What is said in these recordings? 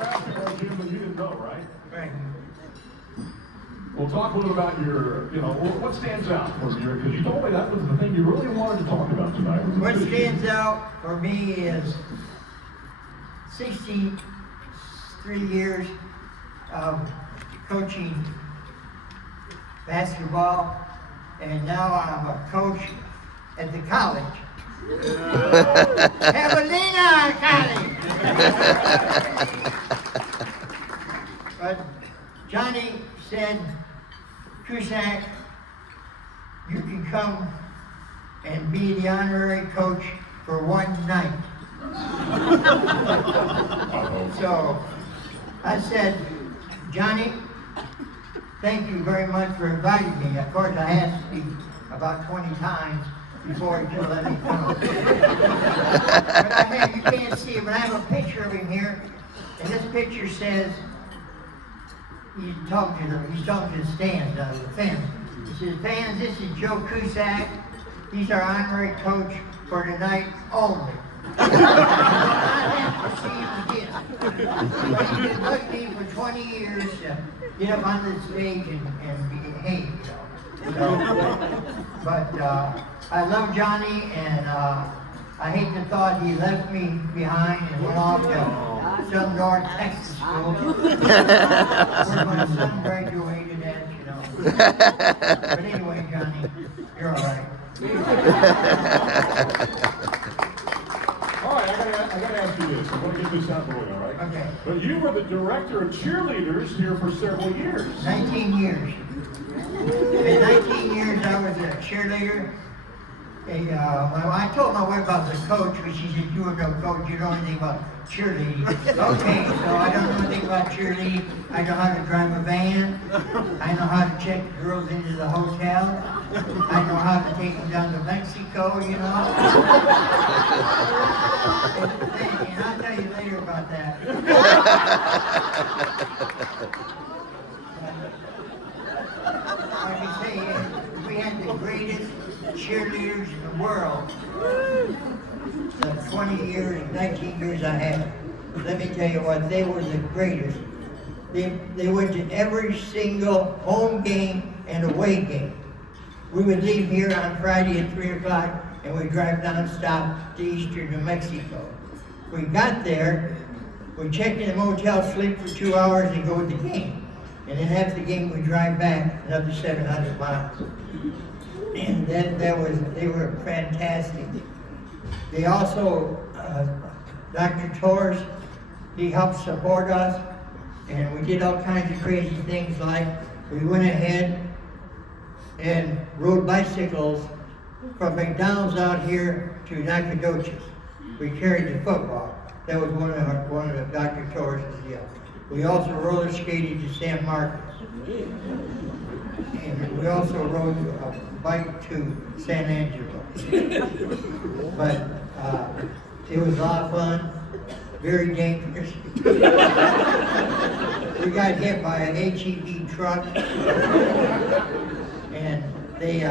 basketball gym, but you didn't know, right? Right. Well, talk a little about your, what stands out for you? Because you told me that was the thing you really wanted to talk about tonight. What stands out for me is 63 years of coaching basketball, and now I'm a coach at the college. Javelinas College! But Johnny said, Cusack, you can come and be the honorary coach for one night. So I said, Johnny, thank you very much for inviting me. Of course, I had to speak about 20 times before he could let me come. But you can't see it, but I have a picture of him here, and this picture says, he's talking to the stands, the fans. He says, fans, this is Joe Cusack. He's our honorary coach for tonight only. I have to see him again. He's been with me for 20 years to get up on this stage and behave. But I love Johnny, and I hate the thought he left me behind and went off to some North Texas school where my son graduated at, But anyway, Johnny, you're all right. All right, I gotta ask you this. I want to get this out of the way, all right? Okay. But you were the director of cheerleaders here for several years. 19 years. In 19 years, I was a cheerleader. I told my wife I was a coach, but she said, you were no coach, you don't know anything about cheerleading. Okay, so I don't know anything about cheerleading. I know how to drive a van. I know how to check the girls into the hotel. I know how to take them down to Mexico, And I'll tell you later about that. I can say we had the greatest cheerleaders in the world. The 20 years, 19 years I had. Let me tell you what, they were the greatest. They went to every single home game and away game. We would leave here on Friday at 3 o'clock and we'd drive non-stop to eastern New Mexico. We got there, we checked in the motel, sleep for 2 hours and go to the game. And then after the game we drive back another 700 miles. And they were fantastic. They also, Dr. Torres, he helped support us, and we did all kinds of crazy things like we went ahead and rode bicycles from McDonald's out here to Naquisha. We carried the football. That was one of Dr. Torres' deals. We also roller skated to San Marcos. And we also rode a bike to San Angelo. But it was a lot of fun, very dangerous. We got hit by an HEB truck, and he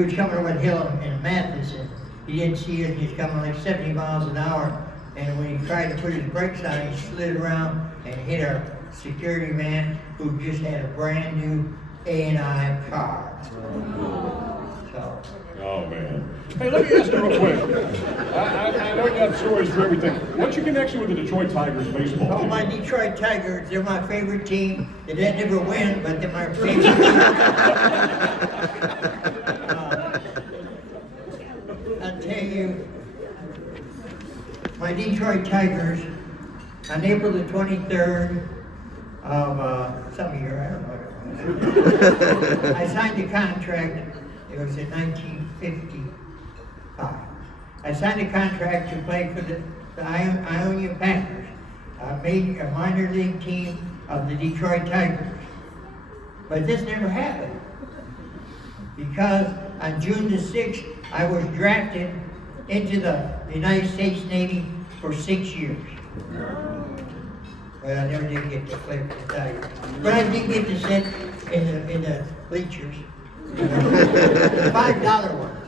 was coming over the hill in Mathis, and he didn't see us. He was coming like 70 miles an hour, and when he tried to put his brakes on, he slid around and hit our security man who just had a brand new A&I car. So. Oh, man. Hey, let me ask you real quick. I know you got stories for everything. What's your connection with the Detroit Tigers baseball team? Oh, my Detroit Tigers, they're my favorite team. They didn't ever win, but they're my favorite team. I'll tell you, my Detroit Tigers, on April the 23rd of some year, I don't know what it was, I signed a contract. It was in 1955. I signed a contract to play for the Ionia Packers, a minor league team of the Detroit Tigers. But this never happened because on June the 6th, I was drafted into the United States Navy for 6 years. But I never did get to play for the Tigers. But I did get to sit in the bleachers. The $5 ones.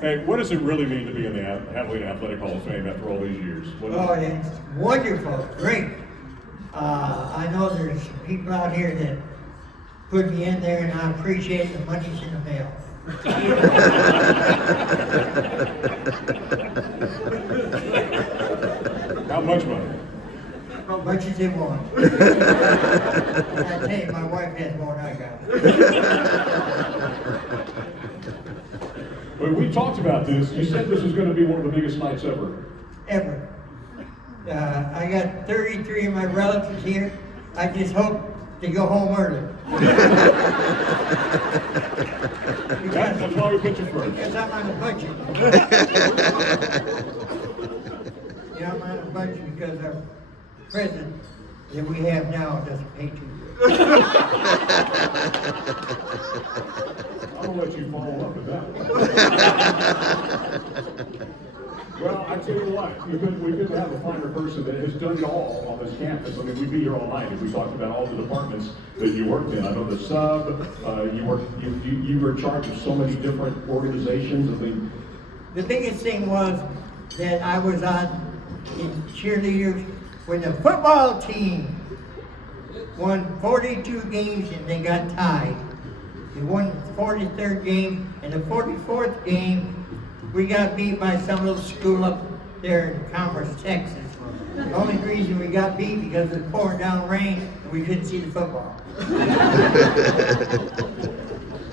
Hey, what does it really mean to be in the Javelina Athletic Hall of Fame after all these years? Oh, it's wonderful, great. I know there's some people out here that put me in there, and I appreciate the money's in the mail. How much money? How much as they want. I tell you, my wife has more than I got. When we talked about this, you said this was going to be one of the biggest nights ever. Ever. I got 33 of my relatives here. I just hope to go home early. That's why we put you first. Because I'm on a budget. Yeah, I'm on a budget because our president that we have now doesn't pay too good. I'll let you follow up with that one. Well, I tell you what, we couldn't have a finer person that has done it all on this campus. I mean, we'd be here all night if we talked about all the departments that you worked in. I know the sub, you were in charge of so many different organizations. I mean, the biggest thing was that I was on in cheerleaders when the football team won 42 games and they got tied. They won the 43rd game, and the 44th game we got beat by some little school up there in Commerce, Texas. The only reason we got beat because it was pouring down rain and we couldn't see the football.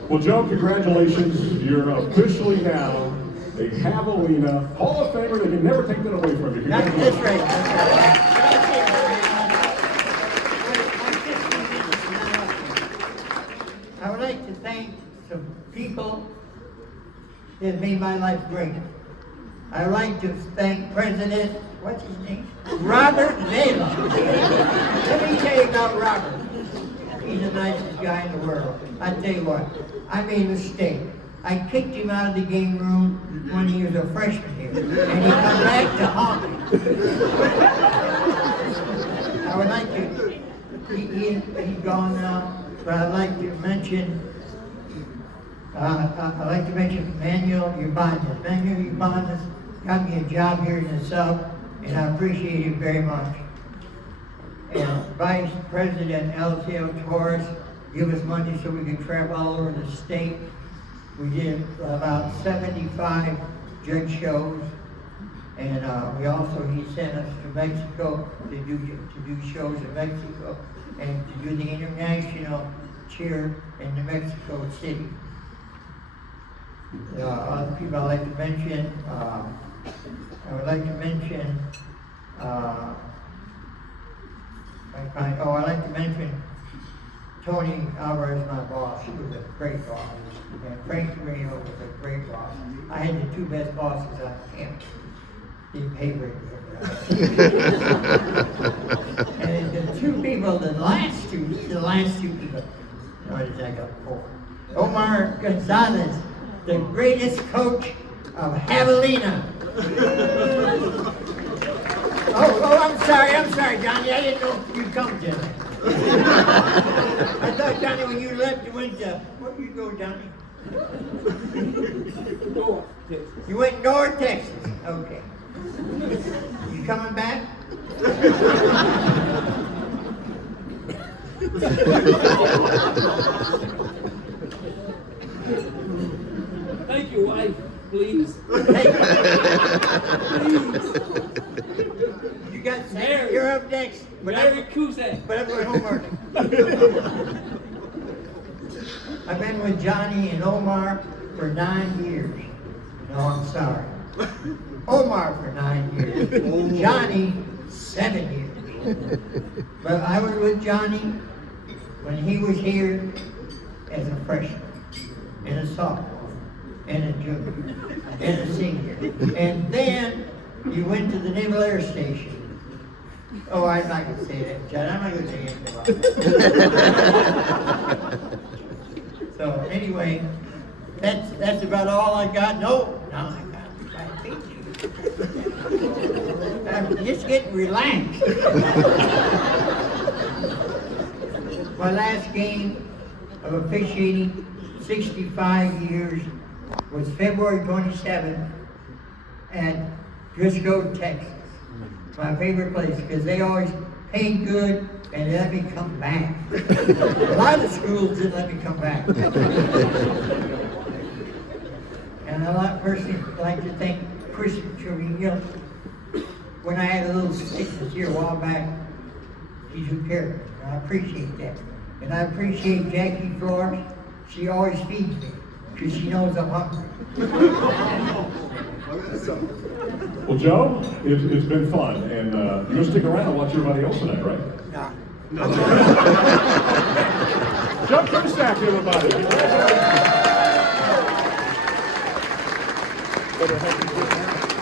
Well, Joe, congratulations. You're officially now a Javelina Hall of Famer. They can never take that away from you. That's right. I would like to thank some people that made my life great. I'd like to thank President, what's his name? Robert Vela. Let me tell you about Robert. He's the nicest guy in the world. I tell you what, I made a mistake. I kicked him out of the game room when he was a freshman here, and he come back to haunt me. I would like to, he's gone now, but I'd like to mention Manuel Ubanez. Manuel Ubanez got me a job here in the South, and I appreciate it very much. And Vice President Alceo Torres gave us money so we could travel all over the state. We did about 75 judge shows, and he sent us to Mexico to do shows in Mexico and to do the international cheer in New Mexico City. Other people I'd like to mention, I'd like to mention Tony Alvarez, my boss. He was a great boss. And Frank Carrillo was a great boss. I had the two best bosses on campus. Didn't pay very good. And the two people, these are the last two people. Notice I got four. Omar Gonzalez, the greatest coach of Javelina. I'm sorry, Johnny. I didn't know you'd come tonight. I thought, Johnny, when you left, you went to, where did you go, Johnny? North Texas. You went North Texas. Okay. You coming back? Thank you, wife, please. Please. You got Mary. You're up next. Mary Cusack. But I'm going homework. I've been with Johnny and Omar for 9 years. No, I'm sorry. Omar for 9 years. Johnny, 7 years. But I was with Johnny when he was here as a freshman, and a sophomore, and a junior, and a senior. And then you went to the Naval Air Station. Oh, I'm not going to say that, John. I'm not going to say anything about that. So anyway, that's about all I got. No, I beat you. I'm just getting relaxed. My last game of officiating 65 years was February 27th at Driscoll, Texas. My favorite place, because they always paid good and let me come back. A lot of schools didn't let me come back. And I personally like to thank Christian Trevino. When I had a little sickness here a while back, he took care of me. And I appreciate that. And I appreciate Jackie Florence. She always feeds me because she knows I'm hungry. Well, Joe, it's been fun, and you're going to stick around and watch everybody else tonight, right? No. Joe Cusack, everybody.